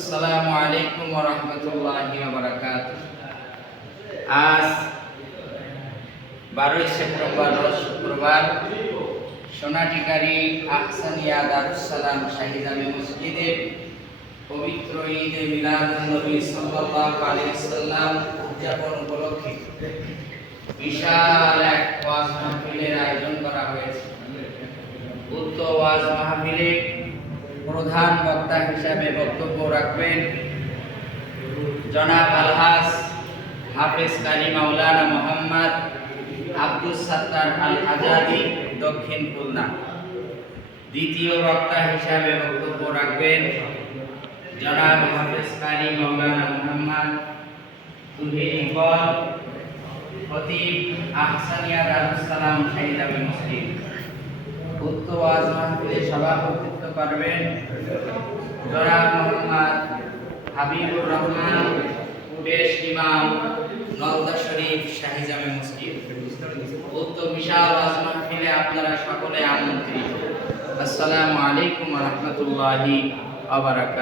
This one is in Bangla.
আসসালামু আলাইকুম ওয়া রাহমাতুল্লাহি ওয়া বারাকাতুহু। আজ 12 সেপ্টেম্বর রোজ শুক্রবার সোনাটিকারি আহসানিয়া দারুস সালাম শাহী জামে মসজিদে পবিত্র ঈদে মিলাদুন নবী সাল্লাল্লাহু আলাইহি ওয়াসাল্লাম উদযাপন উপলক্ষে বিশাল এক ওয়াজ মাহফিলের আয়োজন করা হয়েছে। উক্ত ওয়াজ মাহফিলে প্রধান বক্তা হিসাবে বক্তব্য রাখবেন জনাব আলহাজ হাফেজ কারি মাওলানা মোহাম্মদ আব্দুস সাত্তার আল আজাদি, দক্ষিণ খুলনা। দ্বিতীয় বক্তা হিসাবে বক্তব্য রাখবেন জনাব হাফেজ কারি মাওলানা মোহাম্মদ তুহিন ইকবাল, খতিব আহসানিয়া দারুস সালাম শাহী জামে মসজিদ। উক্ত ওয়াজ মাহফিলে সভাপতিত্ব করবেন জনাব মোহাম্মদ হাবিবুর রহমান, পেশ ইমাম, নওদা শরীফ শাহী জামে মসজিদ। উক্ত বিশাল ওয়াজ মাহফিলে আপনারা সকলে আমন্ত্রিত। আসসালামু আলাইকুম ওয়া রাহমাতুল্লাহি ওয়া বারাকাতুহু।